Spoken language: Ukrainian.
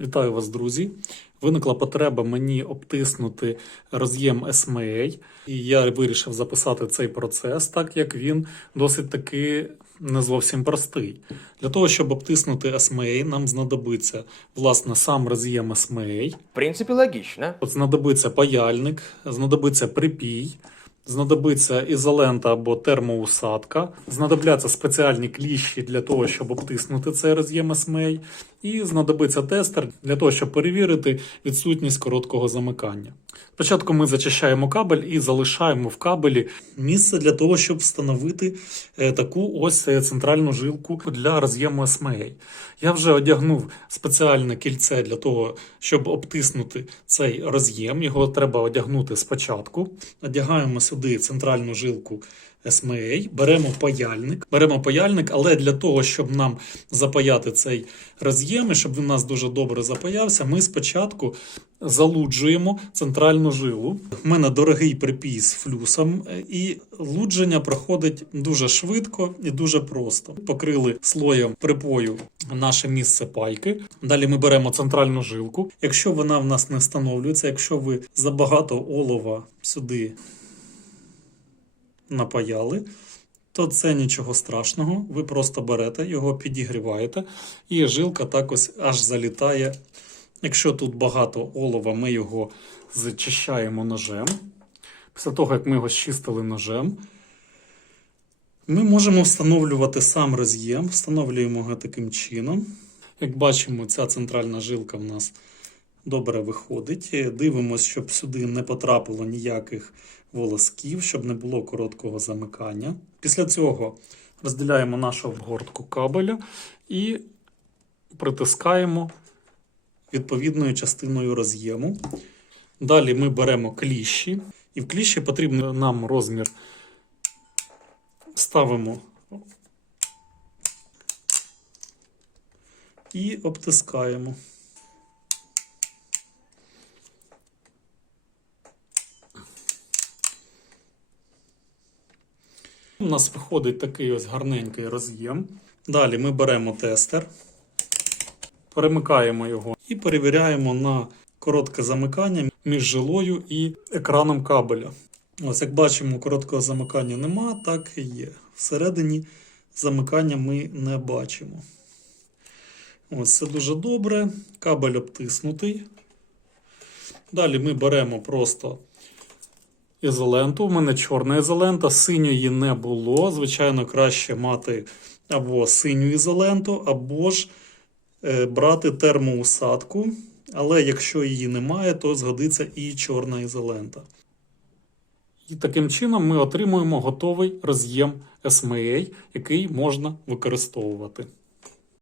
Вітаю вас, друзі. Виникла потреба мені обтиснути роз'єм SMA, і я вирішив записати цей процес, так як він досить таки не зовсім простий. Для того, щоб обтиснути SMA, нам знадобиться власне сам роз'єм SMA, В принципе, логично. От знадобиться паяльник, знадобиться припій, знадобиться ізолента або термоусадка, знадобляться спеціальні кліщі для того, щоб обтиснути цей роз'єм SMA, і знадобиться тестер для того, щоб перевірити відсутність короткого замикання. Спочатку ми зачищаємо кабель і залишаємо в кабелі місце для того, щоб встановити е, таку ось е, центральну жилку для роз'єму SMA. Я вже одягнув спеціальне кільце для того, щоб обтиснути цей роз'єм. Його треба одягнути спочатку. Одягаємо сюди центральну жилку SMA, беремо паяльник, беремо паяльник, але для того, щоб нам запаяти цей роз'єм, і щоб він у нас дуже добре запаявся, ми спочатку залуджуємо центральну жилу. У мене дорогий припій з флюсом, е, і лудження проходить дуже швидко і дуже просто. Покрили слоєм припою наше місце пайки. Далі ми беремо центральну жилку. Якщо вона в нас не встановлюється, якщо ви забагато олова сюди напаяли, то це нічого страшного. Ви просто берете його, підігріваєте, і жилка так ось аж залітає. Якщо тут багато олова, ми його зачищаємо ножем. Після того, як ми його щистили ножем, ми можемо встановлювати сам роз'єм, встановлюємо його таким чином. Як бачимо, ця центральна жилка в нас добре виходить. Дивимося, щоб сюди не потрапило ніяких волосків, щоб не було короткого замикання. Після цього розділяємо нашу обгортку кабеля і притискаємо відповідною частиною роз'єму. Далі ми беремо кліщі, і в кліщі потрібен нам розмір. Ставимо і обтискаємо. У нас виходить такий ось гарненький роз'єм. Далі ми беремо тестер, перемикаємо його і перевіряємо на коротке замикання між жилою і екраном кабеля. Ось, як бачимо, короткого замикання нема, так і є. Всередині замикання ми не бачимо. Ось це дуже добре. Кабель обтиснутий. Далі ми беремо просто ізоленту. У мене чорна ізолента, синьої не було. Звичайно, краще мати або синю ізоленту, або ж е, брати термоусадку. Але якщо її немає, то згодиться і чорна ізолента. І таким чином ми отримуємо готовий роз'єм SMA, який можна використовувати.